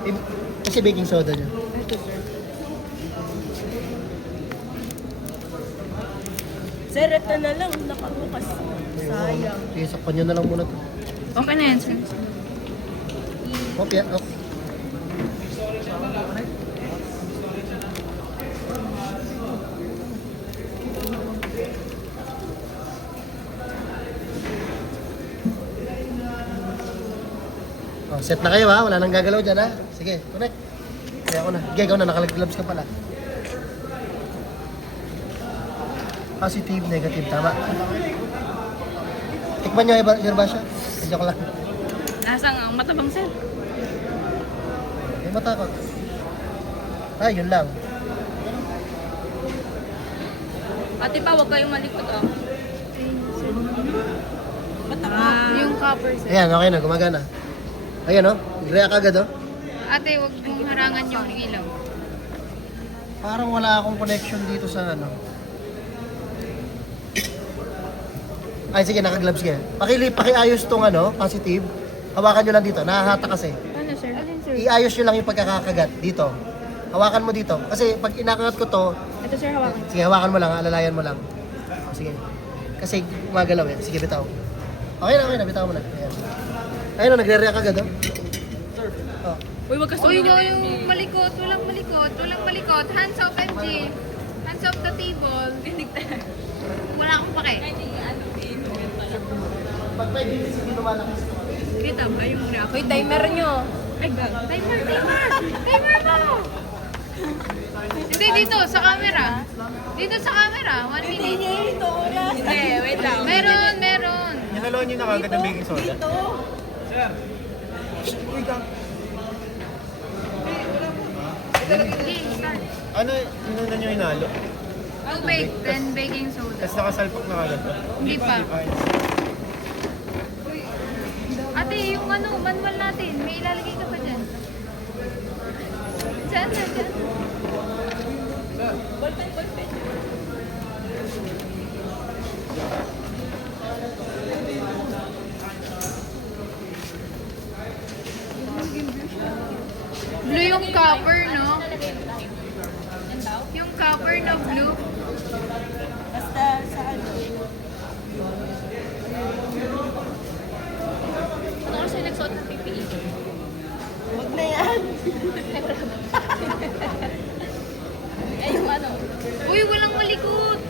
Eh, kasi baking soda niya. Ito, sir. Sir, ito na lang. Nakabukas. Sayang. Sige, sakpan nyo na lang muna to. Okay na yan, sir. Okay, okay. Oh, set na kayo ha, wala nang gagalaw dyan ha. Sige, connect. Kaya ako na. Sige, ikaw na, nakalag-gloves ka pala. Positive, negative, tama. Tikman nyo, Herbasya. Joke lang. Nasang ang matabang, sir. May matakot. Ay, yun lang. Ate pa, huwag kayong malikot, oh. Yung copper, sir. Ayan, okay na, gumagana. Ayan o, react agad o. Ate, huwag mong harangan yung ilaw. Parang wala akong connection dito sa ano. Ay, sige, naka-gloves ka. Pakiayos tong ano, positive. Hawakan nyo lang dito, nahahata kasi. Ano, sir? Alin, sir? Iayos nyo lang yung pagkakakagat dito. Hawakan mo dito. Kasi pag inakagat ko to, Ito, sir, hawakan. sige, hawakan mo lang, alalayan mo lang. O, sige. Kasi gumagalaw yan. Sige, bitaw. Okay na, bitaw mo na. Ayan. Ayun o, nagre-react agad o. Oh. Uy, wag ka Uy, no, yung malikot. Walang malikot. Walang malikot. Hands off, MG. Hands off the table. Wala akong pake. Pag 5 minutes, hindi lumalakas. Kita ba yung reaction? Uy, timer nyo. Ay, gag. Timer! Timer mo! Hindi, dito, sa camera. Dito sa camera. 1 Hindi minute. niya ito oras. Hindi, wait lang. Meron. Nahalo niyo na kagad ng baking soda? Dito. Sige, start. Ano, inuna niyo hinalo? Tubig, then baking soda. Tapos nakasalpak na kagad to? Hindi pa. Ay, Ate, yung ano, manual natin. May ilalagay ka pa dyan. Dyan. Blue yung copper, no? Yung copper na blue. Basta sa ano. Ano kasi nagsuot ng PPE? Huwag na yan. Eh, yung ano? Uy, walang malikot!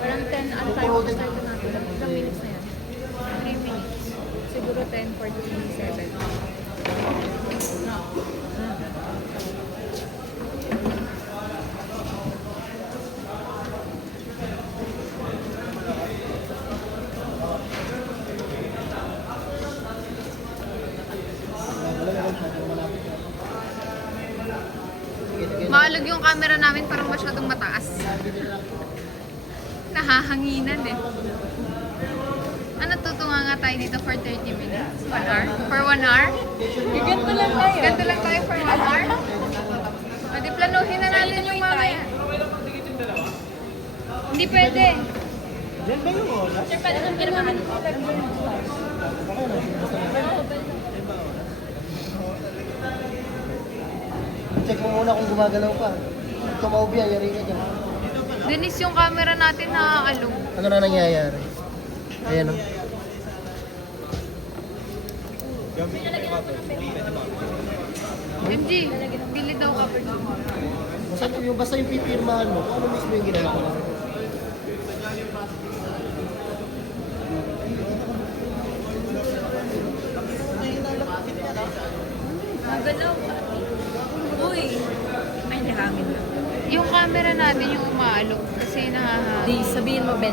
Parang 10, ano tayo mag-start na natin? Ilang minutes na yan? 3 minutes. Siguro 10:47. Maalog yung camera namin, parang masyadong mataas. Nahahanginan eh. Ano, tutunga nga tayo dito for 30 minutes? 1 hour? For 1 hour? Ganito lang tayo. Ganito lang tayo for 1 hour? Pwede planuhin na natin yung mamaya. Hindi pwede. Diyan ba yung oras? Sir, pwede nang pirmahan. Check mo muna kung gumagalaw pa. Pag tumaob yan, yari ka dyan. Dennis, yung camera natin naaalog. Ano na nangyayari? Ayan o. MG, bili daw ka per Basta yung pipirmahan mo, kung ano mismo yung ginagawa. Magalaw. Uy. Ay, nahangin lang. Yung camera natin yung umaalog kasi nahahangin. Di, sabihin mo 20.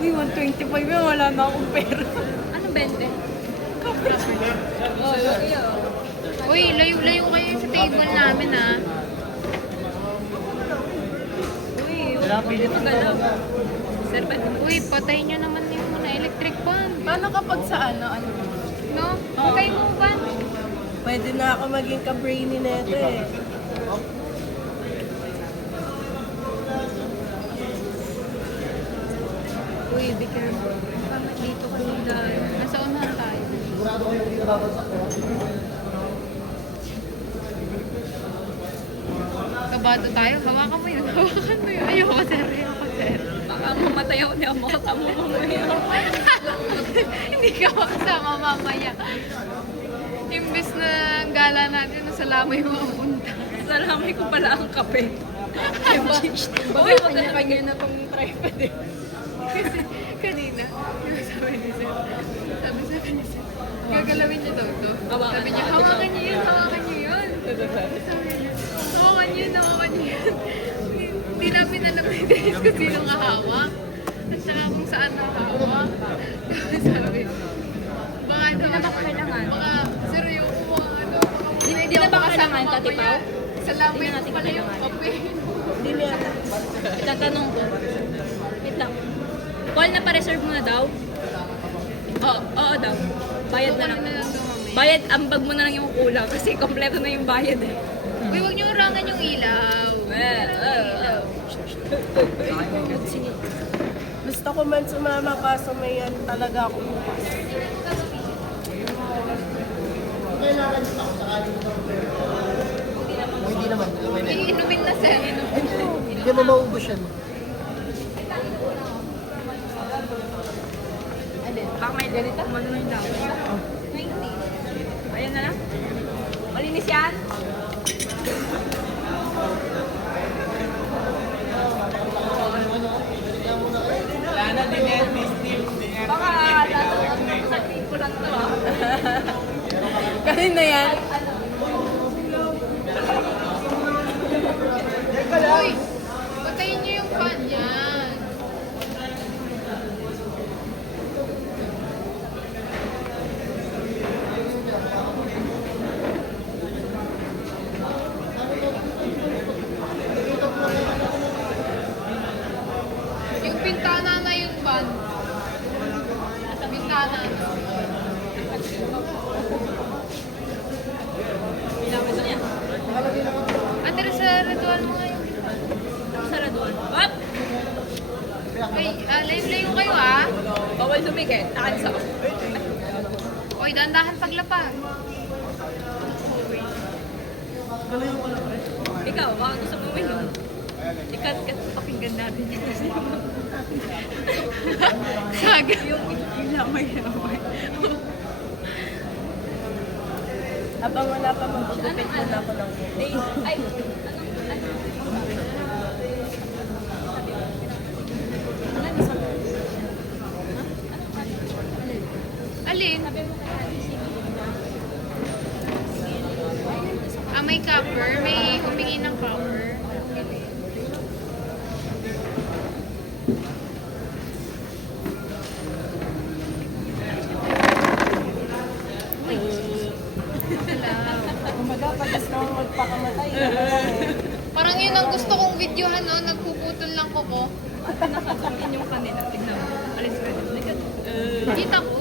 Uy, 125 yun. Wala na akong pera. Ano 20? Oh, okay. Uy, layo-layo kayo sa table namin ah. Uy, Pilit na magalaw. Sir, uy, patay nyo naman yung electric fan. Paano kapag sa ano? No? Patay mo ba? Pwede na ako maging ka-brainy na ito eh. Bibiker. Bakit dito ka nila? Nasa unahan tayo. Sigurado kayo hindi nababagsak ko. Kabado tayo. Hawakan mo yun. Hawakan mo yun. Ayoko, sir. Ayoko, sir. Baka mamatay ako. Hindi ako makasama mamaya. Hindi ka makasama mamaya. Imbes na gala natin, nasa lamay mo ang punta. Sa lamay ko pala ang kape. Uy, maglalagay niya na itong tripod eh. Kasi kanina, yung sabi ni sir, gagalawin niya daw ito. Sabi niya, hawakan niyo yun, hawakan niyo yun. Sabi niya, hawakan niyo yun, hawakan niyo yun. Hindi namin alam ni Dennis kung sino nga hawak. At saka kung saan nakahawak. Sabi, baka daw, baka, sir, yung ano, Hindi na ba kailangan, Tatipaw? sa lamay ko pala yung kape. Hindi na yata. Itatanong ko. Wait lang. Call na pa-reserve mo na daw? Oo daw. Bayad na lang. Bayad, ambag mo na lang yung kulang kasi kompleto na yung bayad eh. Uy, huwag niyo urangan yung ilaw. Gusto ko man sumama kaso may yan talaga ako bukas. Kailangan nyo ako sakali mo. Hindi naman. Okay na. Iinumin na, sir. Hindi mo maubos yan. Baka may ganito. Ano na yung daw? 20. Ayan na lang. Malinis yan? Wala na din yan, Miss Tim. Baka lalabas sa tipo lang to ah. Kanina yan. Uy, patayin niyo yung fan yan. Yung pintana na yung van. Sa pintana na. Ilawin na yan. Ate, sa ritual mo nga yung Sara doon. Up! Ay, layo kayo ah. Bawal dumikit. Takas ako. Oy, dahan-dahan paglapag. Ikaw, baka gusto mo uminom. Ikat-kat pakinggan natin yung kasi Saga. yung lamay-lamay. Habang wala pa magpagupit mo na ako ng Ay, Alin? May cover. May humingi ng cover. Kumbaga, pag gusto mong magpakamatay, Parang yun ang gusto kong videohan, no? Nagpuputol lang ko ko. nakasukin yung kanila. Tignan mo. Alis ka din. Kita ko.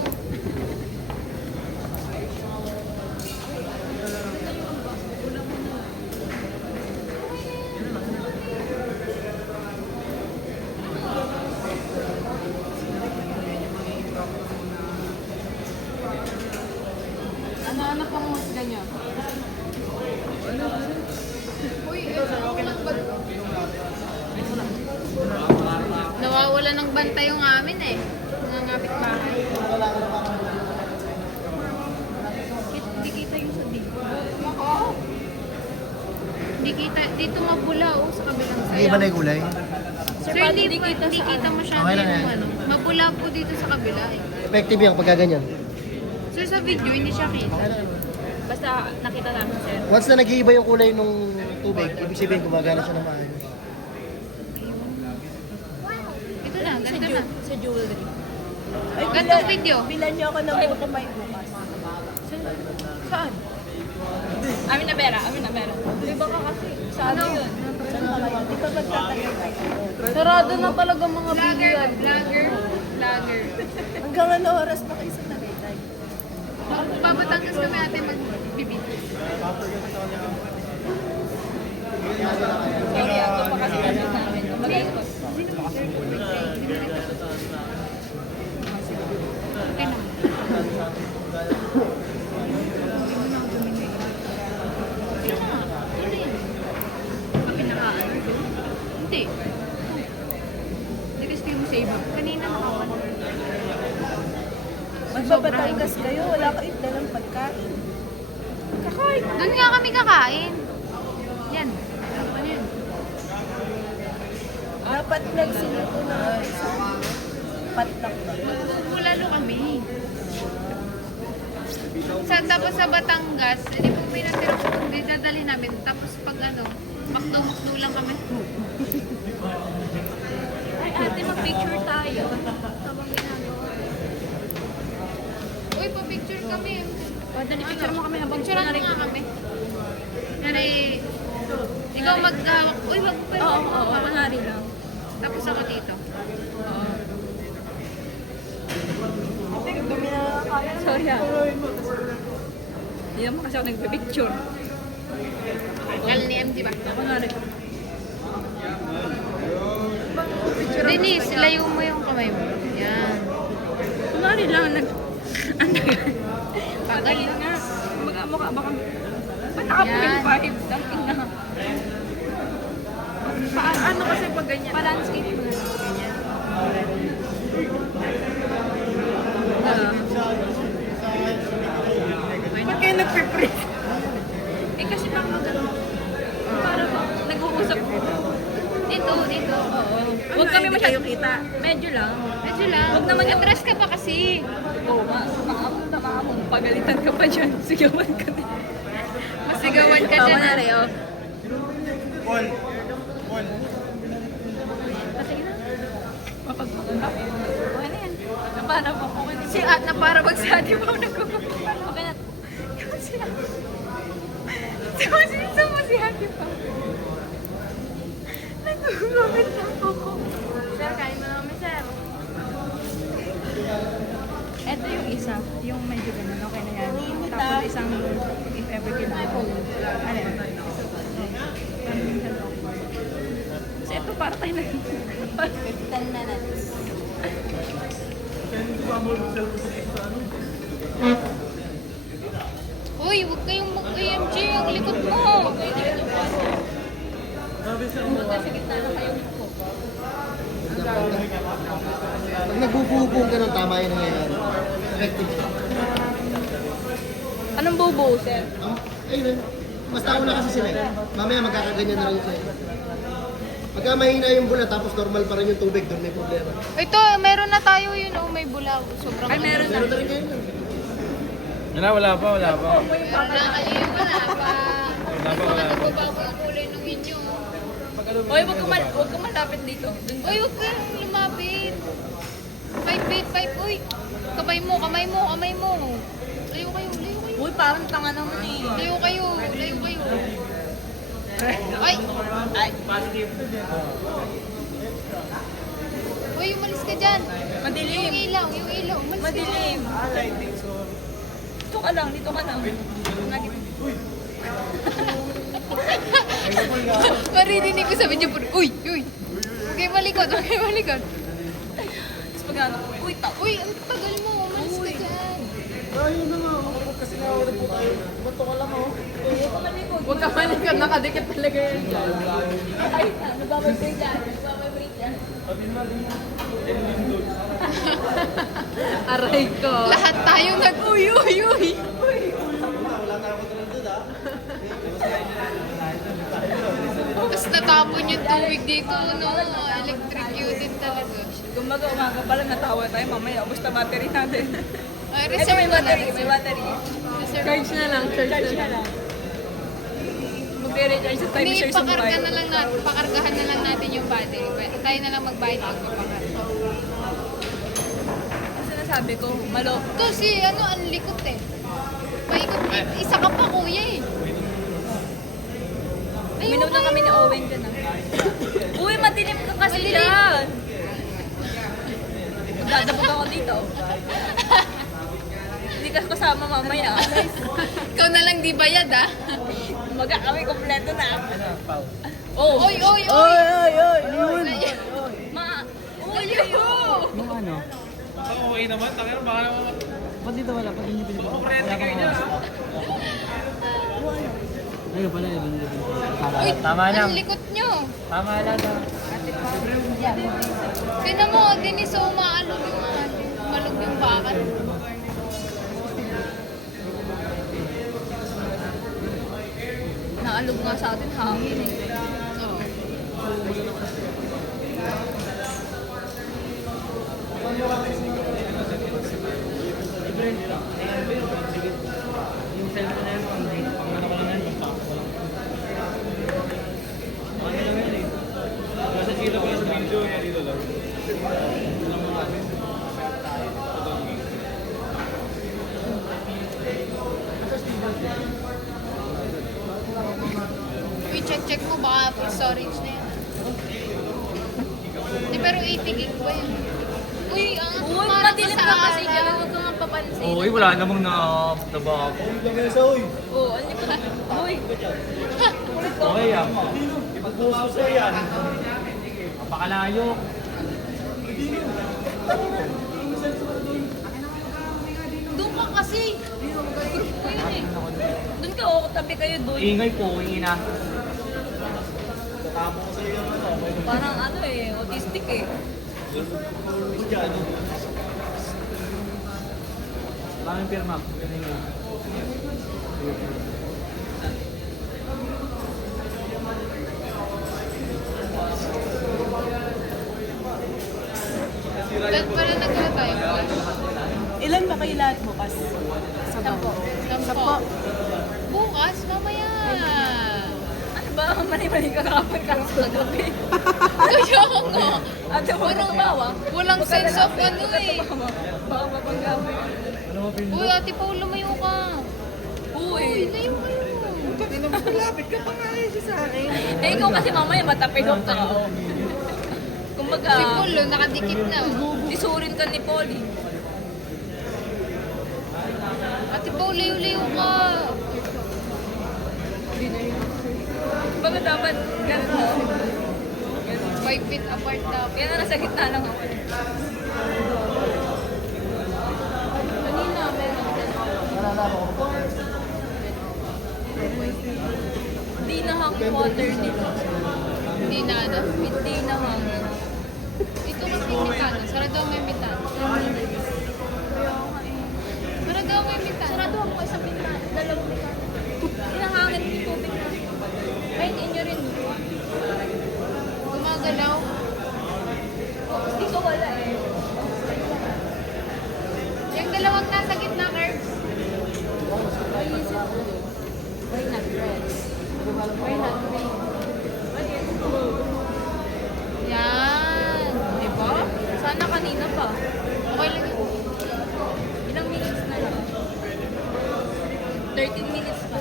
Ano pang husga niya? Uy, nawawala ng bantay yung amin eh. Mga kapitbahay. Hindi kita yung sa dito. Hindi kita. Dito mabula oh, sa kabilang Hindi side. ba na yung gulay? Sir, hindi kita masyado Okay lang yung yan. ano. Mabula po dito sa kabila eh. Effective yan pagka ganyan. Sir, sa video, hindi siya kita. Basta nakita namin, sir. Once na nag-iiba yung kulay nung tubig, ibig sabihin gumagana siya ng maayos. Ito na, ganito na. Sa jewelry. ay, Gantong video. bilan niyo ako ng bukamay bukas. Saan? Amin na pera, amin na pera. Di ba ka kasi? Saan yun? Saan ba kayo? Di ba magtatagal kayo? Sarado na talaga mga vlogger. Vlogger. Hanggang ano oras pa kayo sa Tagaytay? Papatangas kami ate magbibig. Sorry, ito pa kasi namin. Mag-export. Hindi. Hindi kasi mo sa iba. Kanina nakapanood. Magbabatangas kayo, wala kayong dalang pagkain. Kakain. Doon nga kami kakain. Yan. Ano yun? Dapat nagsinuto na kayo sa patlak ba? Magpupulalo kami. Tapos sa Batangas, hindi po may natira po, hindi dadali namin. Tapos pag ano, makdo lang kami. Ay, ate, mag-picture tayo. Habang ginagawa. Uy, pa-picture kami. Dali, picture mo kami habang Picturean mo nga kami. Yan ay, ikaw maghawak. Uy, wag mo pa Oo, oo, kunwari lang. Tapos ako dito. Sorry ah. Hindi naman kasi ako nagpe-picture. Kal ni MG ba? Kunwari. Denise, layo mo yung kamay mo. Yan. Kunwari lang, ano Pagay. nga. Mukha baka. Ba't naka-point 5? Tangin na. Ano kasi pag ganyan? Pa-landscape mo na lang ganyan. Ba't kayo nagpe-print? Eh kasi baka magano. Para ba? Nag-uusap. Dito. Oo. Huwag kami masyadong kita. Medyo lang. Medyo lang. Huwag naman yung- Atras ka pa kasi. Oo, baka mo. Pagalitan ka pa dyan. Sigawan ka din. Masigawan ka Tama dyan. na rin, oh. Paul. Paul. Sige na. Mapagpaganda. Okay na yan. Na para po. Okay na. Si At na para magsadi mo. Nagkukupan. Okay na. Sino mo si Hati pa? Nagkukumit na ako. Sir, kain mo na kami, sir. Ito yung isa. Yung medyo ganun. Okay na yan. Tapos isang if ever kailangan. Ano yan? So ito para tayo na 10 minutes. Uy, huwag kayong mag-AMG. Ang likod mo. Punta sa gitna na kayo. Pag nagbubuhubong ka ng tama yun nangyayari. Effective. Anong bobo, sir? Ayun. Mas tao na kasi sila eh. Mamaya magkakaganyan na rin siya. Pagka mahina yung bula tapos normal pa rin yung tubig, doon may problema. Ito, meron na tayo yun. Oh, may bulaw. Sobrang Ay, meron na. Meron na rin kayo nun. Wala pa. Wala kayo, wala pa. Wala pa. Nagbabago ang kulay ng inyo. Hoy, wag ka malapit dito. Uy, huwag kayong lumapit. 5 feet, 5. Uy, kamay mo. Layo kayo. Uy, parang tanga naman eh. Layo kayo. Ay! Uy, umalis ka dyan. Madilim. Yung ilaw. Umalis ka dyan. Madilim. Dito ka lang. Maririnig ko sa video po. Uy! Huwag kayo malikot. Tapos pag ano, Uy, ang tagal mo. Umalis ka dyan. Ayun na nga. Kasi nawala po tayo. Bato ka lang oh. huwag ka malikot. Nakadikit talaga yan. Ay, nagbabibrate dyan. Aray ko. Lahat tayo nag-uy. Tapos natapon yung tubig dito, no? Electric din talaga. Gumaga umaga pa lang natawa tayo mamaya. Ubus na battery natin. Ay, Ito reserve may mo na. battery. Charge na lang. Magre-recharge sa time share sa Pakarga mobile. na lang natin, pakargahan na lang natin yung battery. Tayo na lang magbayad ng papakarga. Ang sinasabi ko, malo. Kasi ang likot eh. Paikot, isa ka pa kuya eh. Minom na kami ni Owen dyan ah. Uy, madilim ka kasi Madilim. dyan. Magdadabog ako dito. Hindi ka kasama mamaya. Ikaw na lang di bayad ah. Umaga kami kompleto na. Oh. Oy! Oy! Ma. Uy, yo. Ako okay naman. Takir, baka naman. Ba't dito wala? Ba't hindi pinipili? Kurente kayo dyan, ha? Ayun pala yun. Uy, ang likot nyo. Tama lang. Tingnan mo, Denise, umaalog yung malog yung bakal. Naalog nga sa atin hangin eh. Oo. Yung cellphone na yun, pang ano ko lang yan, basta ako lang. Ano lang yan eh. Nasa sila ko lang sa video niya dito lang. Walang mga ano. I-check mo baka full storage na yan. Di, pero 80 gig ba yun? Uy, ang Uy, parang madilim sa ka kasi akin. dyan. Huwag ka nga papansin. Uy, wala namang nabaka ko. Oo, ano ba? Uy. Okay ah. Ipag-puso sa yan. Napakalayo. Doon ka kasi. Group ko yun eh. Doon ka, oo, tabi kayo doon. Ingay po, ingay na. Parang ano eh, autistic eh. Maraming pirma. Ganun yun. Ba't pala nagkala tayo? Ilan ba kayo lahat bukas? Sampo. Sampo. Bukas, mamaya. Ano ba? Mali-mali ka kapag sa gabi. Kaya ako nga. Ate mo nang bawa. Walang sense of ano eh. Baka mabangga mo. Uy, Ate Paul, lumayo ka. Uy. Layo kayo. Kanina mas malapit ka pa nga eh sa akin. Eh, ikaw kasi mamaya matapigok ka. Oh. Kumbaga, Si Paul, oh, nakadikit na. isurin ka ni Polly. Ate Paul, layo-layo ka. Baga dapat ganito. 5 feet apart daw. Kaya na nasa gitna lang ako. Kanina, meron. Hindi na hang water dito. Hindi na ano. Hindi na hang. Ito lang yung mitano. Sarado mo yung mitano. Sarado mo yung mitano. Sarado ako sa pinta. Dalawang pinta. Hinahangin yung tubig na. Ay, inyo rin. Gumagalaw. Dito wala eh. Yung dalawang nasa gitna, Curbs. Why is it blue? Why not red? Why not green? Yan. Diba? Sana kanina pa. Okay lang yun. Ilang minutes na lang? 13 minutes pa.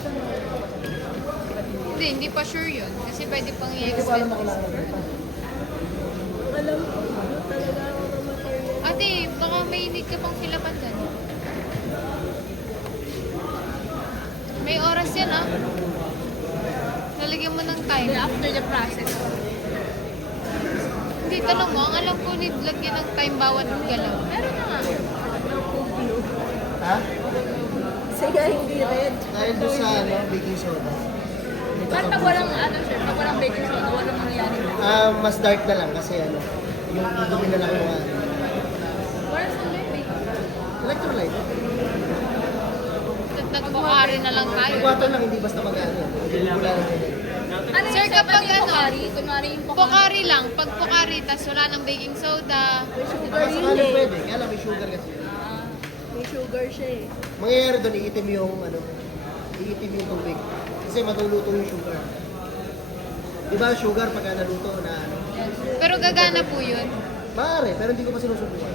Hindi pa sure yun. Kasi pwede pang Hindi ko alam i-extend. na kailangan dito. Alam ko, talaga ako ng material. Ate, baka may need ka pang filapan dyan. May oras yan ah. Lalagyan mo ng time. After the process. Hindi, tanong mo. Ang alam ko, need lagyan ng time bawat galaw. Meron na nga. Ha? Sige, hindi red. Dahil doon sa ano, baking soda. At pag walang ano sir, pag walang baking soda, walang nangyayari. Mas dark na lang kasi ano, yung dumi na lang yung ano. Wala sa baking. Electrolyte. Nagpukari na lang tayo. Yung water lang, hindi basta mag-ano. Hindi wala lang ganyan. Ano Sir, kapag ano? Kunwari yung Pukari lang. Pag pukari, tas wala ng baking soda. May sugar Baka yun sakali eh. pwede, kaya lang may sugar kasi. May sugar siya eh. Mangyayari doon, iitim yung ano, iitim yung tubig. Kasi matuluto yung sugar. Di ba sugar pagka naluto na ano? Pero gagana po yun. Maaari, pero hindi ko pa sinusubukan.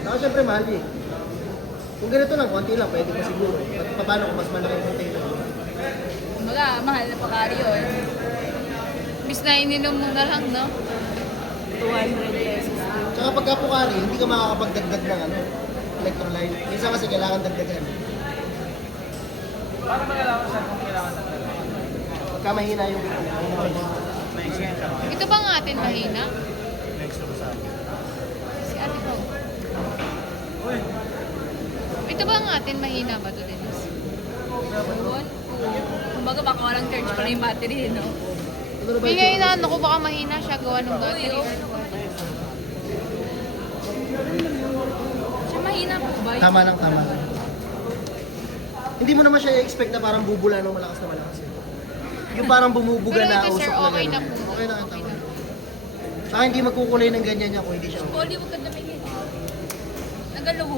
Saka syempre mahal eh. Kung ganito lang, konti lang, pwede pa siguro. Paano kung mas malaki yung container? Kumbaga, mahal na pakari yun. Bis na ininom mo na lang, no? 200 pesos. Tsaka pagka pukari, hindi ka makakapagdagdag ng ano, electrolyte. Minsan kasi kailangan dagdagan. Para magalaman siya kung kailangan na Pagka mahina yung Ito ba nga atin mahina? next to sa akin. Si ate ko. Uy, Ito ba nga atin mahina ba ito, Denise? Yun. Kumbaga, baka walang charge pa na yung battery, no? Ano ba May ito? nga inaano ko, baka mahina siya gawa ng battery. Siya mahina po ba? Tama lang, tama lang. Hindi mo naman siya i-expect na parang bubula ng malakas na malakas. Yung parang bumubuga Pero na ito, usok sir, na okay na gano'n. po. Okay na, tama. Saka hindi magkukulay ng ganyan niya kung hindi siya. Polly, huwag ka damingin. Nagalawo.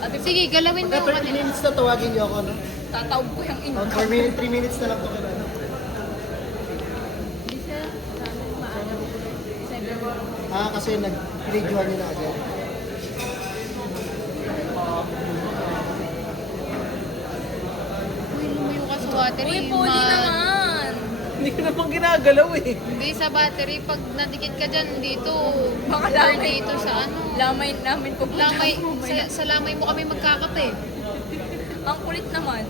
Ate, Sige, galawin mo. Pagka 30 minutes na tawagin niyo ako, no? tataob ko yung inyo. 3 minutes na lang to kailangan. Hindi siya namin maano. 7. Kasi nag-videoan niyo na agad. Uy, lumayo ka sa battery. Uy, Polly Ma- naman. Hindi ko naman ginagalaw eh. Hindi sa battery, pag nadikit ka dyan dito, Baka or lamay. dito sa ano. Lamay namin po. Lamay, sa lamay mo kami magkakate. Ang kulit naman.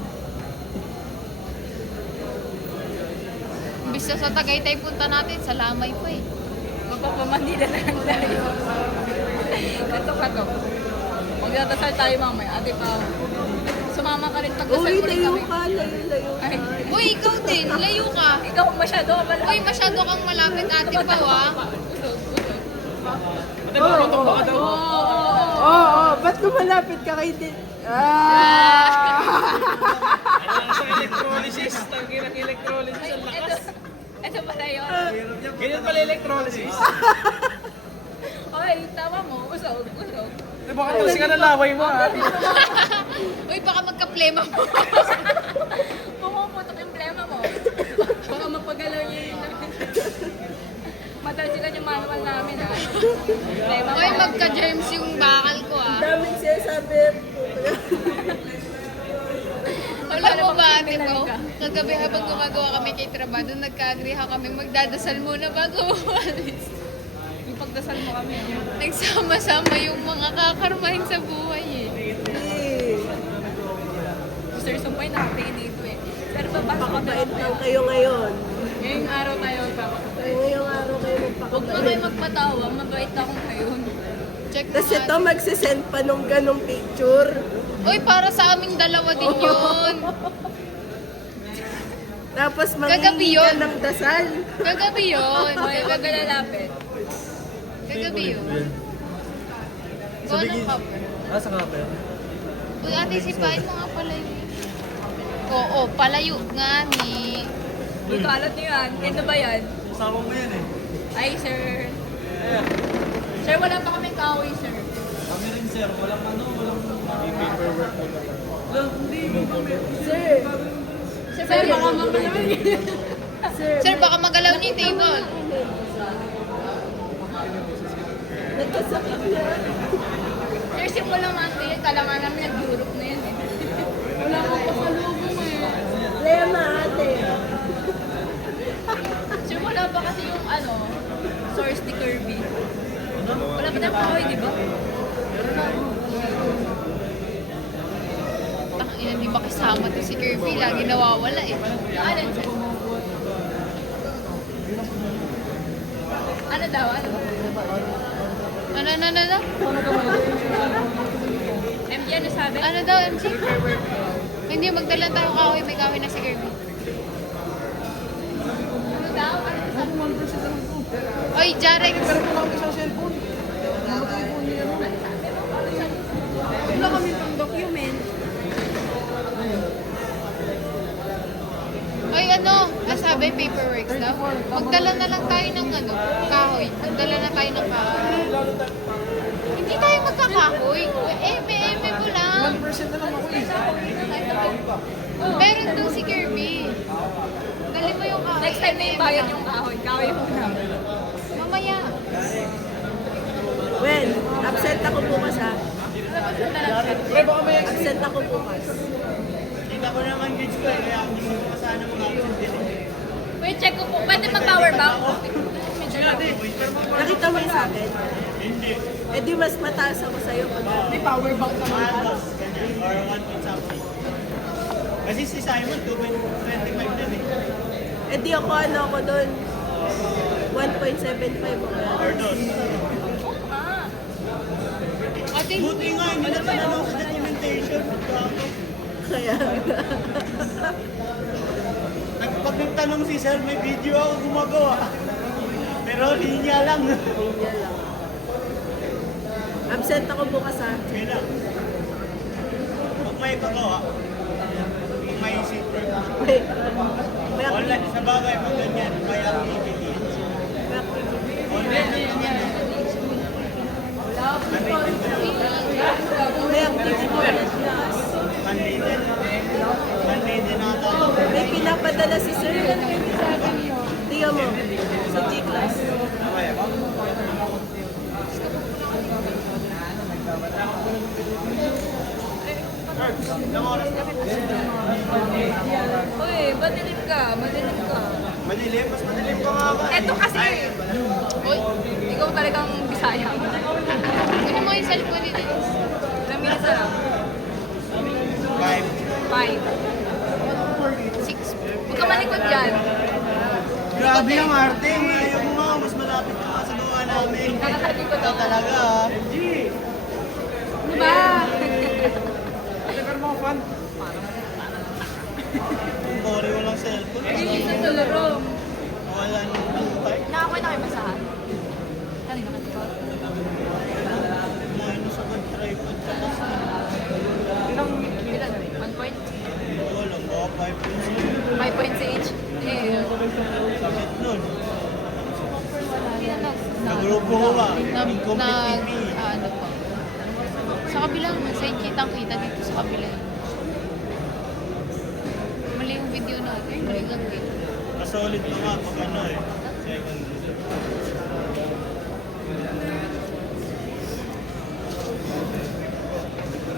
Imbis na sa Tagaytay punta natin, sa lamay pa eh. Magpapamanila na lang tayo. Kato. Magdadasal tayo mamaya. Ate Pao. Sumama ka rin pagdasal Uy, ulit layo kami. ka, layo. Ay, Uy, ikaw din, layo ka. ikaw masyado ka pala. Uy, masyado kang malapit ate pa ah. Ate, marunong ba ka daw? Oo, ba't lumalapit ka kay Din? Ah! Kailangan sa electrolysis. Tangin ang electrolysis. Ang lakas. Ito pala yun. Ganyan pala electrolysis. Okay, tama mo. Usog. Di ba kasi ka ng laway mo ha? Uy, baka magka-plema mo. Pumuputok yung plema mo. Baka mapagalaw niya yun. Matalsikan yung manual namin ha. Plema Uy, mo. magka-germs yung bakal ko ah. Daming sinasabi. Alam mo ba ate ko, kagabi habang gumagawa kami kay trabaho, nagka-agree kami magdadasal muna bago umalis. Yung pagdasal mo kami. Nagsama-sama yung mga kakarmahin sa buhay eh. Sir Sumpay nakatingin dito eh. Pero papasok kami. Pakabait lang kayo ngayon. Ngayong araw tayo. Ngayong araw kayo Huwag pa magpakabait. kayo magpatawa. Mabait ako ngayon. Check mo Tapos nga. ito, magsisend pa nung ganong picture. Uy, para sa aming dalawa din yun. Tapos Kagabi mangingi ka yun. ng dasal. Kagabi yun. Okay, huwag ka lalapit. Kagabi yun. Kung anong cup? Sa kapel. Uy, ate, sipain mo nga pala yun. Oo, palayo nga ni... Ikalat niyo yan. Ito ba yan? Kasama mo yan eh. Ay, sir. Sir, wala pa kaming kahoy, sir. Kami rin sir, walang ano, walang paperwork mo na. Sir, Sir, baka mamalaman. Sir, baka magalaw niya yung table. nagkasakit na. Sir, simula mati. Kala nga namin nag-Europe na yan eh. Wala akong pasalubong eh. Lema ate. Sir, wala ba kasi yung ano, source ni Kirby? Wala pa tayong kahoy, di ba? Ina, di ba kasama to si Kirby? Lagi nawawala eh. Alin, sir? Ano daw? Ano? Ano? MJ, ano sabi? Ano daw, MC? Hindi, magdala tayo kahoy. May kahoy na si Kirby. Ano daw? Ano sabi? Oy, Jarek! Wala kami pang document. Oy, ano? Nasabi, paperworks daw. Magdala na lang tayo ng ano, kahoy. Magdala na tayo ng kahoy. Hindi tayo magkakahoy. Eme mo lang. 1% na lang ako eh. Meron daw si Kirby. Dali mo yung kahoy. Next time na Eme yung bayad lang. yung kahoy. Kahoy mo na. Mamaya. Well, absent ako bukas ha. Tapos na lang siya. Pre, baka may Absent ako bukas. Wait, check ko po. Pwede mag-power bank? Nakita mo yung sa akin? Hindi. Eh di mas mataas ako sa'yo. May power bank naman. Kasi si Simon, 2.25 din eh. Eh di ako ano ako doon. 1.75 ako. Or dos. Ah. Ate, Buti nga, hindi na tanong sa documentation. Kaya, Pag may tanong si sir, may video ako gumagawa. Pero linya lang. Yan lang. Absent ako bukas ha. Kaya lang. Pag may pagawa, may zipper. May, may Online, sa bagay pag ganyan, may activity. Online lang naman eh. May activity ulit. Unleaded. Unleaded na tayo. May pinapadala si Sir. Tingnan mo. Sa G-Class. Uy, madilim ka, madilim ka. Madilim, mas madilim ka nga ba? Eto kasi, uy, ikaw talagang bisaya. Ano mo yung cellphone ni Dennis? Ilang minutes na lang? 5. 6. Huwag ka malikot dyan. Grabe yung arte. Ayaw mo nga, mas malapit ka nga sa gawa namin. Nakatalikot Ikaw ako. talaga ah. Diba? Kung kore mo lang cellphone. Hindi sa tularo. Wala nang buhay. Nakakuha na kayo masahan? Kanina ka diba? Kumain na sa tripod ka kasi. Ilan? 1 point? Wala, baka 5 points. 5 points each? Eh, Sakit nun. Hindi na Nagrupo ko ba? na, Incomplete PPE. ano po. Sa kabila naman, sa kitang-kita dito sa kabila. Mali yung video natin. Mali lang eh. Kasolid na nga pag ano eh. Second.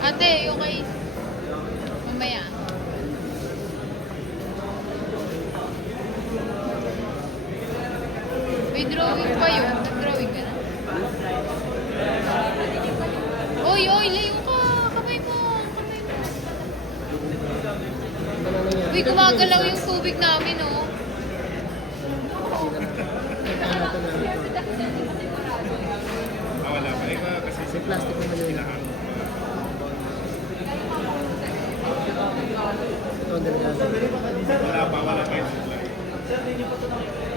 Ate, okay. Mamaya. May drawing pa yun. Nag-drawing ka na? Oy, oy, layo ka. Kamay mo. Kamay mo. Uy, gumagalaw yung tubig namin, oh. Wala pa. Iba kasi May plastic naman yun. Ito ang delikado. wala pa yung supply.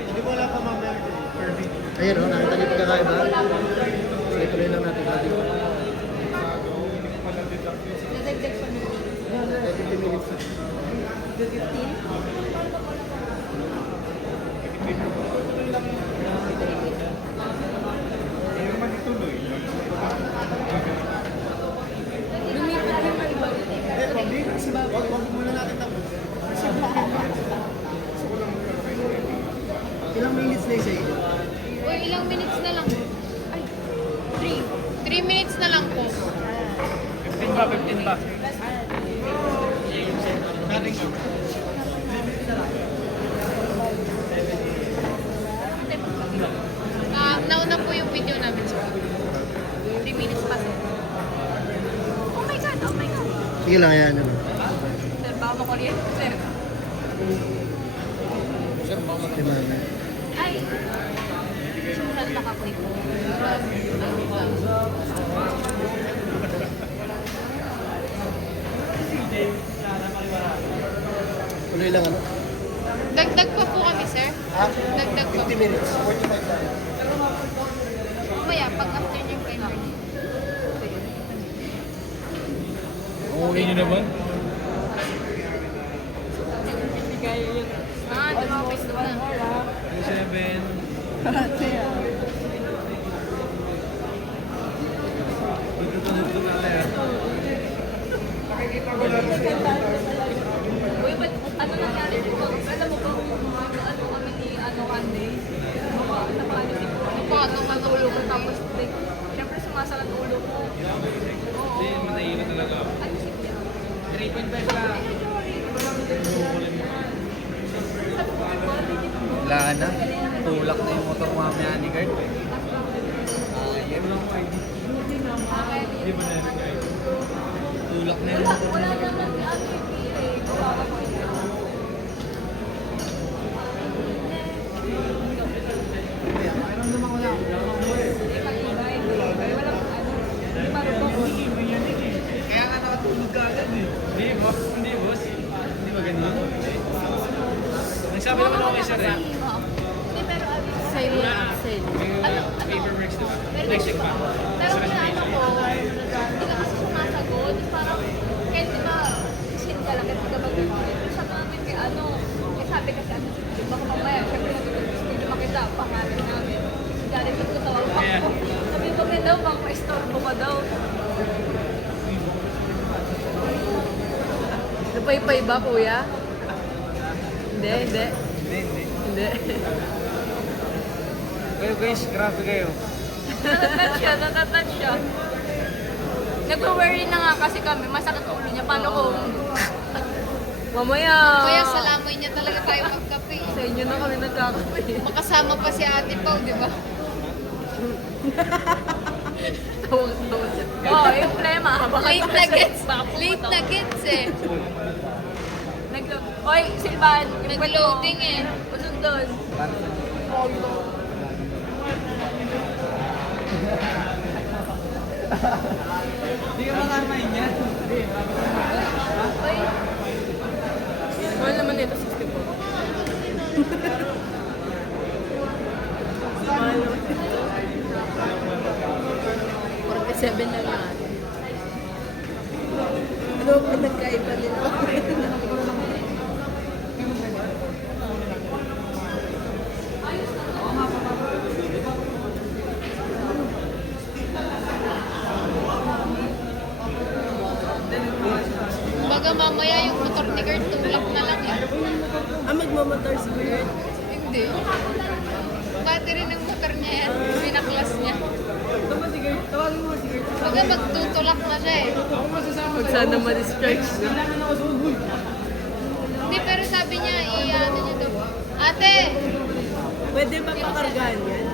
Hindi ko wala pa mamaya. Ayun o, nakita niyo pagkakaiba? Sige, tuloy lang natin. Lagi. 50 minutes. Ilang minutes na isa yun? Uy, ilang minutes na lang. Ay, 3 minutes na lang po. 15 ba? Nauna po yung video namin sa 3 minutes pa. oh my God, oh my God. Sige lang, yan. Ano. Sir, baka makuryente, sir. Diba? Ay, sumunod na ka-click. Tuloy lang, ano? Dagdag pa po kami, sir. Ha? Dagdag pa 50 po. minutes. 45 lang. Mamaya, pag after niyo primer. Okay nyo naman? Lumapis na. 7. Uy, ba't ano nangyari dito? Alam mo ba kung ano kami ni Kande? Napaano si Puno. Matulog ko tapos siyempre sumasalat ulo ko. Hindi, matahilo talaga. Ano si Pia? 3.5 lang. Wala na. Tulak na yung motor mamaya ni Gert. Hindi ba na-recognize? Tulak na yung motor. Wala naman si ano yung Pia eh. Kawawa ko niya. Kaya nga nakatulog ka agad eh. Hindi, boss. Hindi ba ganun? Nagsabi naman ako kay Sir eh. Hindi, pero ano, Sale na. Sale. Paperworks diba? Next week pa. pero kinaano ko, hindi ka kasi sumasagot. Parang, kahit di ba, sin ka lang, kasi ka mag-reply. Pero sabi namin kay ano, eh sabi kasi ano, baka mamaya, syempre gusto makita, pangalan namin. Galit ko tawag pa ko. Sabi ko nga daw, baka ma-store ka daw. Napaypay ba, kuya? Hindi, hindi. Hindi. Kayo guys, grabe kayo. Natatat siya. Nag-worry na nga kasi kami, masakit ulo niya. Paano kung... Mamaya. Kaya sa lamay niya talaga tayo magkape. Sa inyo na kami nagkakape. Makasama pa si Ate Pao, di ba? Oo, oh, yung problema. Late na gets. Late na gets eh. Oy, Silvan, Nag-loading eh. Usog doon. Hindi ka makakain yan. Oy, Mahal naman ito, 64. Mahal naman ito. 47 lang yan. Ano ba nagkaiba nila? Baga mamaya yung motor ni Kurt, tulak na lang eh. Magmamotor si Kurt. Hindi. Battery ng motor niya yan. Pinaklas niya. Baga magtutulak na siya eh. Huwag sana ma-discharge. Hindi, pero sabi niya, i-ano niya daw. Ate! Pwede ba pakargahan yan?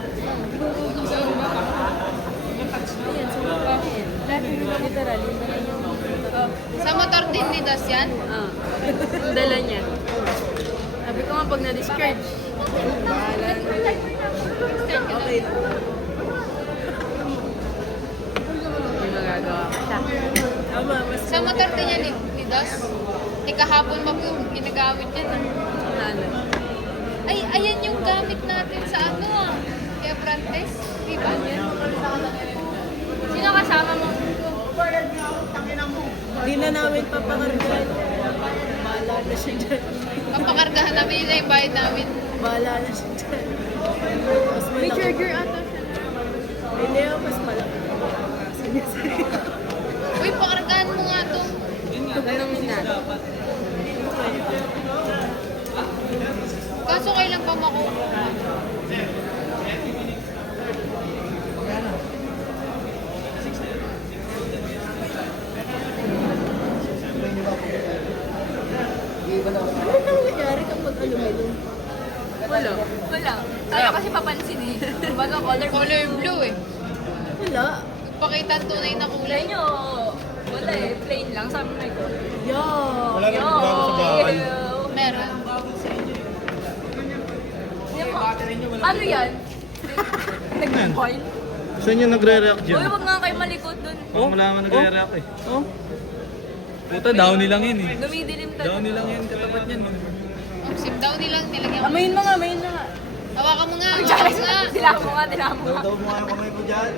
Sa motor din ni Das yan? Ah, dala niya. Sabi ko nga pag na-discharge. Okay. May magagawa ko siya. Tama, mas Sa motor din yan ni Das? Kahapon pa po yung ginagamit yan ah. Ano? Ay, ayan yung gamit natin sa ano ah. Kaya Brantes, di ba? Sino kasama mo? Hindi na namin papakargahan. Bahala na siya dyan. Papakargahan namin yun na yung bayad namin. Bahala na siya dyan. Mas May malaki. charger ata siya. Hindi ako mas malaki. Uy, pakargahan mo nga to. Tanongin natin. Kaso kailan pa makukuha? Iba na. Ano nang nangyari kapag aluminum? Wala. Wala. Kaya kasi papansin eh. Baga Color blue eh. Wala. Pakita ang tunay na kulay. Kulay nyo. Wala eh. Plain lang. Sabi mo ito. Yo! Wala na bago sa bahay. Meron. Ano yan? Nag-boil? Saan yung nagre-react Uy, huwag nga kayo malikot dun. Oh, wala nga nagre-react eh. Oh. Puta, downy lang yun eh. Dumidilim talaga. Downy lang yun, katapat yan. Sip down nilang nilagyan. Amayin mo nga, amayin mo nga. Hawakan mo nga, hawakan mo nga. Dila mo nga, dila mo nga. Daw mo nga yung kamay mo dyan.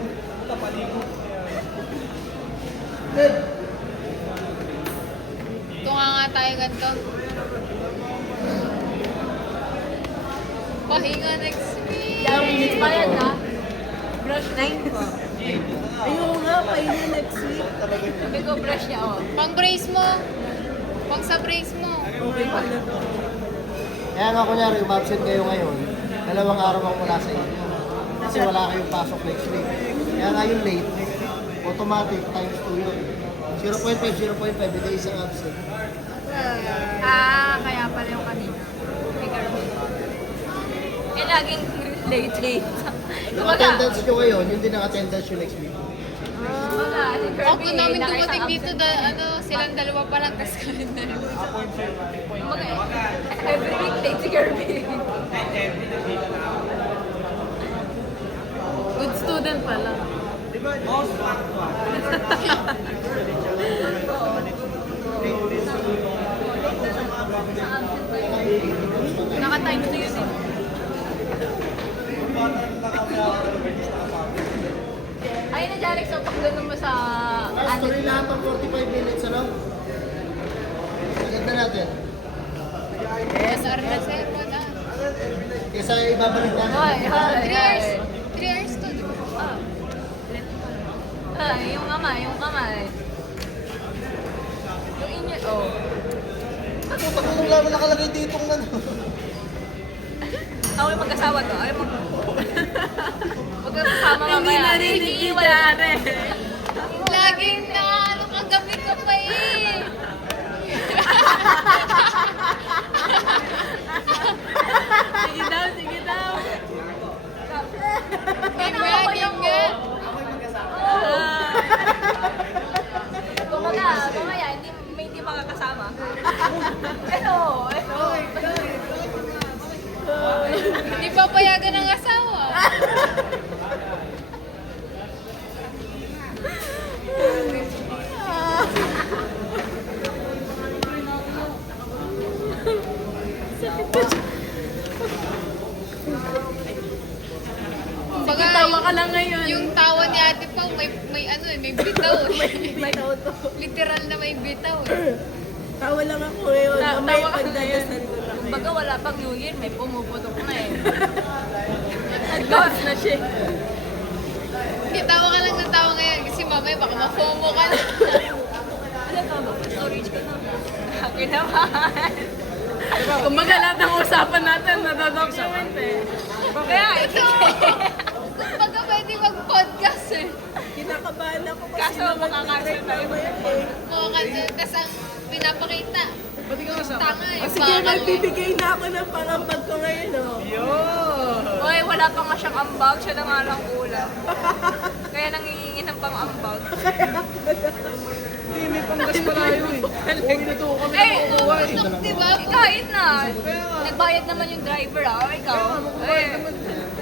Tunga nga tayo ganito. Pahinga next week. Ilang minutes pa yan ha? Brush 9. Ayoko nga, pahinga next week. Sabi ko brush niya oh. Pang brace mo. Pang sa brace mo. Okay pa na to. Kaya nga kunyari, umabsent kayo ngayon, 2 araw ako wala sa inyo. Kasi wala kayong pasok next week. Kaya nga yung late, automatic times 2 yun. 0.5, 0.5, ito isang absent. Ah, kaya pala yung kanina. Figure mo. Eh, laging late. Yung Kumbaga, attendance nyo ngayon, yun din ang attendance nyo next week. wala. Si Kirby, Ako namin nakaisang dumating dito, absent. silang dalawa pa lang, tas kami na rin. Kumbaga, every week late si Kirby. Good student pala. Naka times 2 yun eh. Ayun na, Jarek, so pag ganun mo sa... Tuloy lahat ng 45 minutes, ano? Maganda natin. Yes, reserva na. Kesa ibabalik natin. Hoy, hoy, 3 years. 3 years to, di ba? Yung kamay, yung kamay. Yung inyo, oh. Ano pa kung lalo nakalagay dito ng ano? Ako yung mag-asawa to. Ay, magkasama mamaya. Hindi wala rin. Laging na, ano kagabi ka pa eh. Sige daw, sige daw. Ingat. Kumaya, hindi makakasama. Ito. Hindi pa payagan ng asawa. Kumbaga, Tawa ka lang ngayon. yung tawa ni Ate Pao, may ano eh, may bitaw eh. Literal na may bitaw eh. Tawa lang ako ngayon. May Tawa ka na ngayon. pagdadasal ko lang. Kumbaga wala pang New Year, may pumuputok na eh. Advance na siya. Tawa ka lang ng tawa ngayon kasi mamaya baka ma-FOMO ka na. Ano ka ba? Storage ka na. Akin naman. Kumbaga lahat ng usapan natin nadadocument eh. Kaya Ito, kumbaga pwede mag-podcast eh. Kinakabahan ako kasi Kaso makakasya tayo. Mga kasi, tas ang pinapakita, Ba't ikaw kasama? tanga eh. Sige, bakal eh. magbibigay na ako ng pangambag ko ngayon, oh. Oy, wala pa nga siyang ambag, siya na nga lang kulang. Kaya nangihingi ng pang-ambag. Hindi, may panggas pala yun eh. Huwag na to kami Eh, nakukuha eh. Tutok, di ba? kahit na. Nagbayad naman yung driver ah. O, ikaw. Eh,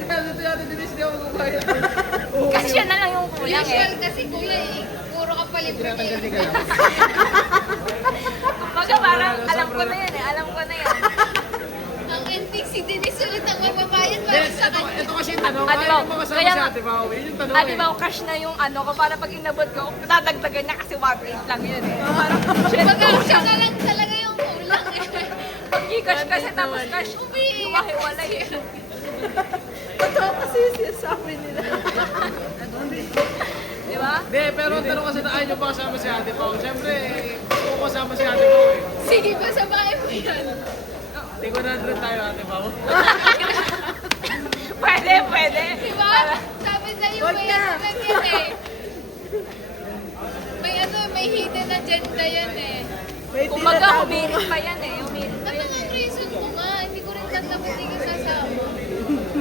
Ito yata dinis di ako kukuha. kasi siya na lang yung kulang eh. Usual kasi kuya eh, puro ka palibre niya. Kumbaga parang alam ko na yan eh. Alam ko na yan. Ang ending, si Denise ulit ang mababayad para sa kanya. Ito kasi yung tanong, Ah, di ba? ayaw mo kasama Kaya si nga- Ate Pao. Yun yung tanong Ah, eh. di ba, cash na yung ano ko para pag inabot ko, dadagdagan niya kasi 1.8 lang yun eh. Parang, shit, Baga, siya na lang talaga yung kulang eh. pag cash kasi tapos cash, humahiwalay eh. Totoo kasi yung sinasabi nila. Di ba? Hindi, pero ang tanong kasi na ayaw pa kasama si Ate Pao. Siyempre, kung kasama si Ate Pao eh. Sige ba sa bahay mo yan? Tingko na tayo Ate Pao. Pwede, pwede. Di ba? Sabi sa'yo, Wag may na. ano lang yan eh. May ano, may hidden agenda yan eh. May Kumbaga, tinatago humirit pa yan eh. Humirit pa Ano yan nga eh. reason mo nga? Hindi ko rin tatapos hindi ka sasama.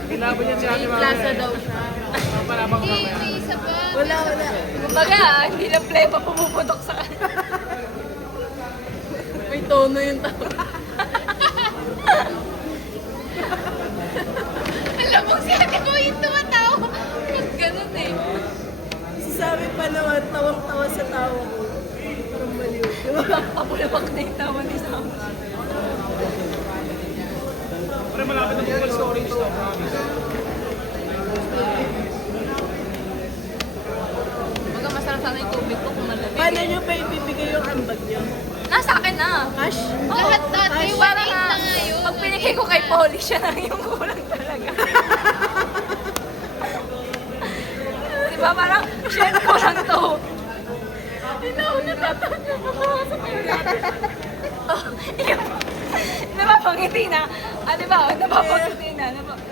Kailangan niya si Ate Pao. Plaza daw siya. Para bang Hindi, mamaya. may isa pa. Wala. Kumbaga, hindi lang pleba pumuputok sa kanya. May tono yung tao. Alam mo, si Ate Bo yung tumatawa. Pag ganun eh. Sasabi pa naman, tawang-tawa sa tawa ko. Parang maliw. Di ba? Kapulawak na yung tawa ni Sam. Pero malapit na Google Storage to, promise. Kumbaga, masarap sana yung tubig ko kung malamig. Paano nyo pa ibibigay yung ambag nyo? Nasa akin na. Cash? Lahat dati, Cash? Para 1.8 nga, na nga yun. pag pinigay ko kay Polly, siya na yung kulang talaga. Di ba parang, shit, kulang to. Hindi ako natatanya makakasa kayo natin. Oh, yun. Napapangiti na. Ah, di ba? Napapangiti na. Napapangiti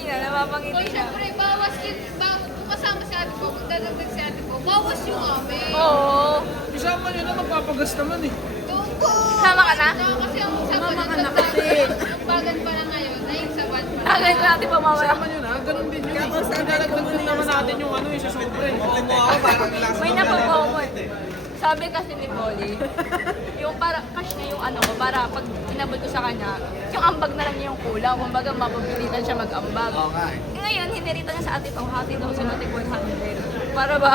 na, Kung napapangiti na. syempre, bawas yun. Kung kasama si Ate Bo, kung dadagdag si Ate Bo, bawas yung amin. Oo. Isama nyo na, magpapagas naman eh. Tungko! Sama ka na? Kasi ang usapan Sumama ka ng na kasi. Ang bagan pa na ngayon, ay sa ban pa. Tagay ko natin pamawala. Isama nyo na, ganun din yun eh. Dadagdag din naman natin yung ano, yung susubre. May napapaw eh. Sabi kasi ni Polly, yung para cash na yung ano ko, para pag inabot ko sa kanya, yung ambag na lang niya yung kulang. Kumbaga, mapapilitan siya mag-ambag. Oo nga eh. Ngayon, hinirita niya sa ate pang hati daw siya natin 100. Para ba?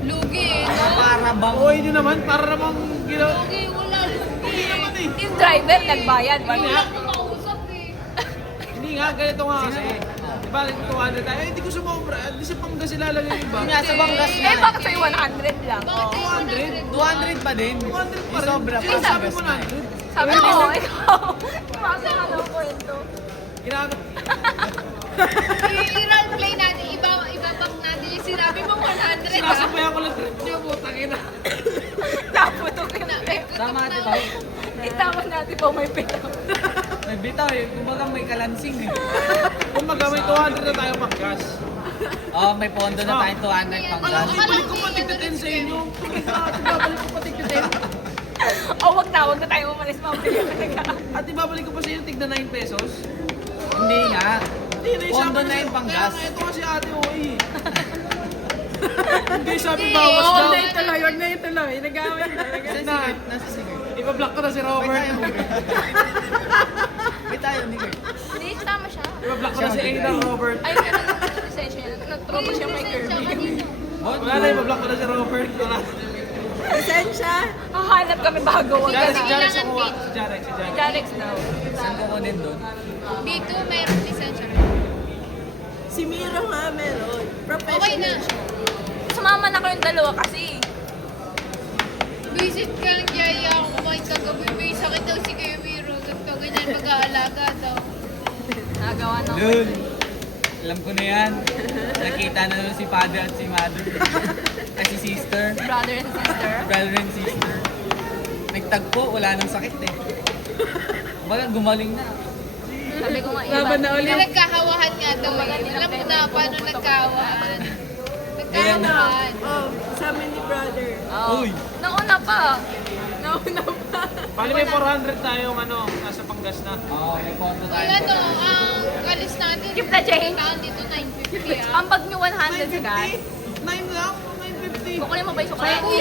Lugi eh, no? Para bang... Oo, hindi naman, para namang ginawa. Lugi, wala lugi. Hindi naman eh. Yung driver, nagbayad. Hindi nga, ganito nga kasi. Di ba, 200 tayo. Hindi ko sumobra. Hindi sa panggas sila lang yung iba. Yun nga, sa Banggas Eh, nga. bakit sa'yo 100 lang? 200? 200 pa din. 200 pa Yung rin. sobra pa. Sino sabi Banggas mo na. 100? Sabi mo, ikaw. Tumasa ka ng kwento. Ginagawa. I-role play natin, ibabang natin yung sinabi mo 100 Sinasabayan ko lang trip niyo, putang ina. Naputok na. Tama, di ba? Itapos natin po may pitaw. May bitaw eh. Kumbaga may kalansing eh. Kung may 200 na tayo panggas. Oo, may pondo na tayong 200 pang gas. Ibalik ko pa tigdatin sa inyo. Ibabalik ko pa tigdatin. O, wag na tayo umalis mamaya. At ibabalik ko pa sa inyo tigda 9 pesos. Hindi nga. Hindi, naisabi Pondo na kasi- yung panggas. Kaya nga, ito kasi ate OE. Hindi sabi Hindi, bawas oo, daw. hindi. Wag na ituloy. Nag-away na. Nasa sigaret. Nasa sigaret. Iba-block ko na si May Robert. tayo, Nigger. May tayo, Nigger. Hindi, tama siya. Iba-block ko na si Aida Robert. Ay, ganun ang lisensya niya. Nag-tropa siya may Kirby. Wala na, iba-block ko na si Robert. Wala. Lisensya. Hahanap kami bago. Wag Jarex, ka si na. Jarex ang kuha. Si Jarex, si Jarex. Jarex daw. Saan ko kunin doon? B2, meron lisensya. Si Miro nga meron. Okay Professional. na. Sumama na kayong dalawa kasi. Visit ka ng yaya ako kumain kagabi. May sakit daw si Kuya Miro. Ganito, ganyan mag-aalaga daw. Nagawa na ako. Lul. Alam ko na yan. Nakita na nun si father at si mother. Kasi sister. Brother and sister. Brother and sister. Nagtagpo, wala nang sakit eh. Baga gumaling na. Sabi ko nga iba. Laban na Hindi ulit. nagkahawahan nga daw eh. Alam mo na paano nagkahawahan. Nagkahawahan. Oh, sabi ni brother. Oo. Uy. Nauna pa. Nauna pa. Bali may 400 tayong nasa panggas na. Oo, may pondo tayo. Yung ano, ang kalis natin. Keep the change. Taon dito 950 Ang bag niyo 100 sa gas. 9 lang, 950. Kukunin mo ba yung sukli? Uuwi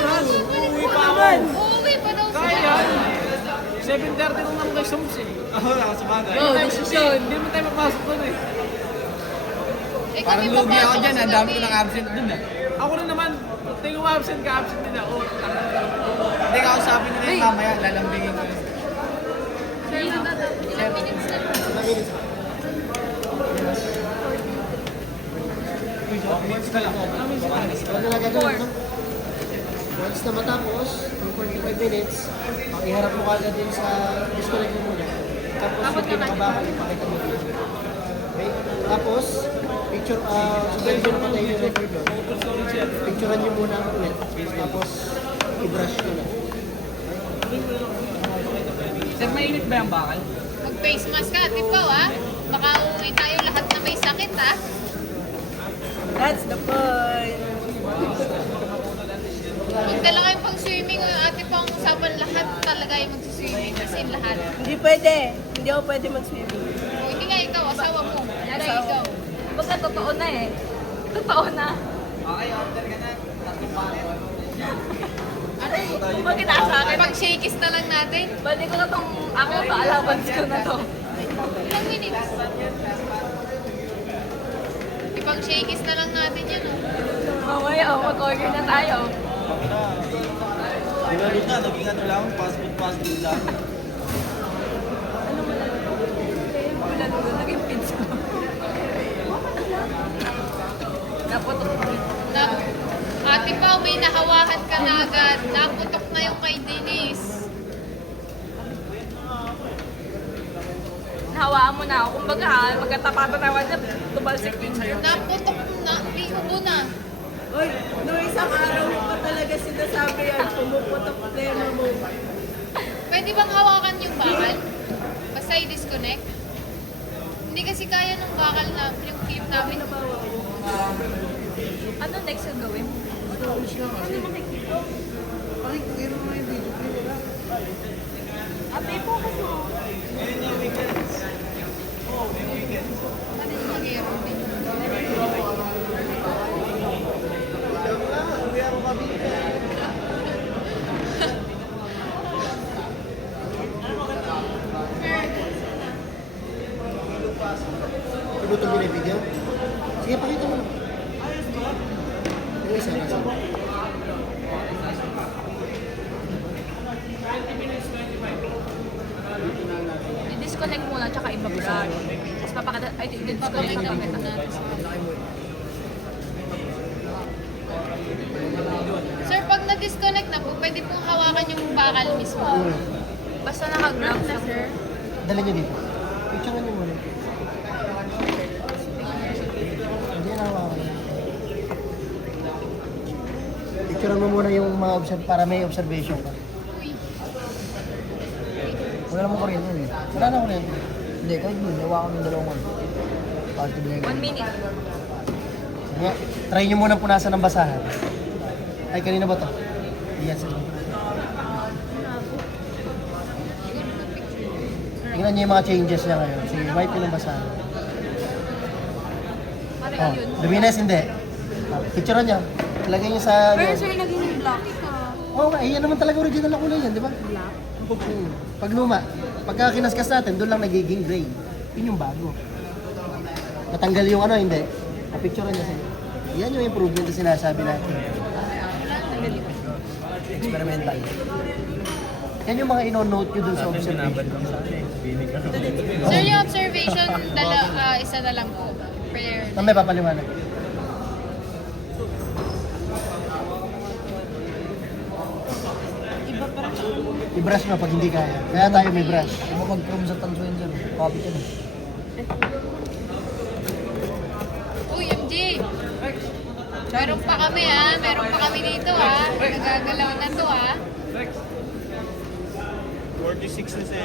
pa ako. Uuwi pa daw Kaya sila. yan. 7:30 nung naman kay Soms eh. Oo, nakasabagay. Oh, desisyon. Hindi mo tayo mapasok doon eh. Eh, Parang kami lugi ako papasok dyan. sa Ang dami ko gabi. ng absent dun ah. Ako rin naman, tingin mo absent ka, absent din ako. Hindi ka usapin nila yung mamaya. Lalambingin ko yun. Ilang minutes na. Ano na gagawin, no? Once na matapos, yung 45 minutes, iharap mo kagad din sa disconnect mo muna. Tapos yung pinakabakal, ipakita mo din. Okay? Tapos, picture, supervision pa tayo yung record doon. Picturean nyo muna ulit. Tapos, i-brush ko na. Sir, mainit ba yung bakal? Mag-face mask ka, tipaw ah. Baka uuwi tayo lahat na may sakit ah. That's the point. Magdala kayo pang swimming, ate pang usapan lahat talaga yung mag-swimming kasi lahat. Hindi pwede. Hindi ako pwede mag-swimming. O, hindi nga ikaw, asawa mo. Yara ikaw. Baka totoo na eh. Totoo na. Okay, order ka na. Tatlong bakal. Kung bakit nasa akin, Pag shakis na lang natin. balik ko na tong ako, allowance ko na to. Ilang minutes? Ipag shakis na lang natin yan oh. Mamaya, mag-order na tayo. Di ba naging ano lang, fast food lang. Wala doon, naging pizza. Naputok. Na, ate Pao, may nahawakan ka na agad. Naputok na yung kay Denise. Nahawaan mo na ako. Kumbaga, magkatapatan tayo na tubalsik picture. Naputok na, iubo na. Uy, noong isang araw mo pa talaga sinasabi yan, pumuputok problema mo. Pwede bang hawakan yung bakal? Basta i-disconnect? Hindi kasi kaya nung bakal na yung clip namin. Ano next yung gawin? Ate po kasi. Ano yung mag-iarap din? Pinutol mo na yung video? Sige, pakita mo na. Yung isa, nasa. disconnect muna, tsaka ibabasa. Tapos papakita, ay, disconnect lang kita. Sir, pag na-disconnect na po, pwede pong hawakan yung bakal mismo. Basta naka-ground na, sir. Dali niyo dito. Picture niyo muna. Hindi na ako. Picture mo muna yung mga para may observation ka. Wala namang kuryente eh. Wala na kuryente. Hindi, kahit yun. Nawa kami dalawang one. Party blank. 1 minute. Nga, try nyo muna punasan ng basahan. Ay, kanina ba to? Yes. Tingnan nyo yung mga changes niya ngayon. Sige, wipe nyo ng basahan. Oh, luminous hindi. Picture niya. Ilagay nyo sa... Pero sir, naging black ka. Oo nga, yan naman talaga original na kulay yan, di ba? Black? Pag luma, pagka kinaskas natin, doon lang nagiging gray. Yun yung bago. Natanggal yung ano, hindi. Napicturean niya sa'yo. Yan yung improvement na sinasabi natin. Experimental. Yan yung mga ino-note nyo dun sa observation. Sir, yung observation, isa na lang po. Per... May papaliwanag. I-brush mo pag hindi kaya. Kaya tayo may brush. Ano mag-chrome sa tansuin dyan? Copy ka na. Uy, MJ! Meron pa kami meron pa kami dito nagagalaw na to 46 na siya.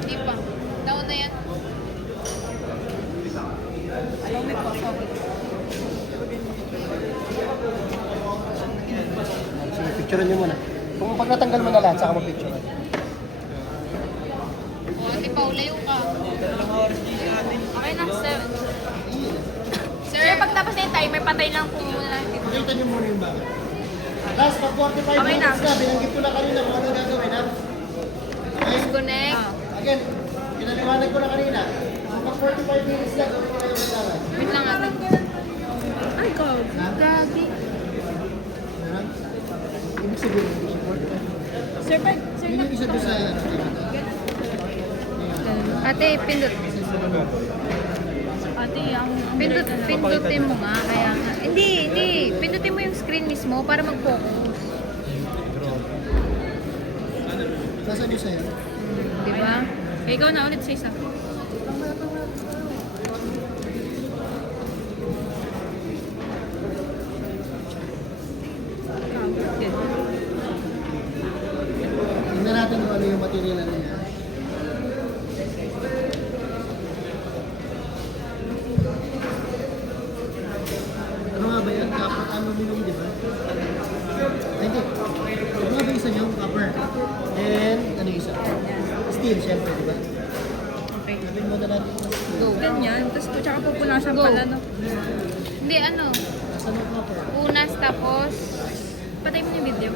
Hindi pa. Taon na yan. Sige, picturean nyo muna. Kung pag natanggal mo na lahat, saka mo picture. Hindi pa ulayo ka. Okay na, sir. Sir, Sir, pag tapos na yung timer, patay lang po muna natin. Pakita nyo muna yung bagay. Last, pag 45 Okay na. minutes na, binanggit ko na kanina kung ano gagawin, ha? disconnect. Again, pinaliwanag ko na kanina. Pag 45 minutes na, gawin ko na yung kailangan. Wait lang ate. Ay, God. Gagi. Meron? Ibig sabihin, Sir, sir, yun yung isa doon sa... Ate, pindot. ate, ang Pindutin mo nga. Kaya nga. Hindi. Pindutin mo yung screen mismo para mag-focus. Nasaan yung sa'yo? Di ba? Ikaw na ulit sa isa. Tingnan natin kung ano yung material na niya. Ano nga ba yan? Copper aluminum, di ba? Ay, hindi. Ano nga ba isa niyo? Copper. And ano yung isa? Steel, syempre, di ba? Okay. Gawin mo na natin yung steel. Ganyan. Tapos, tsaka pupunasan Go. pala, no? Hindi, ano. Saan yung copper? Unas tapos... Patay mo yung video.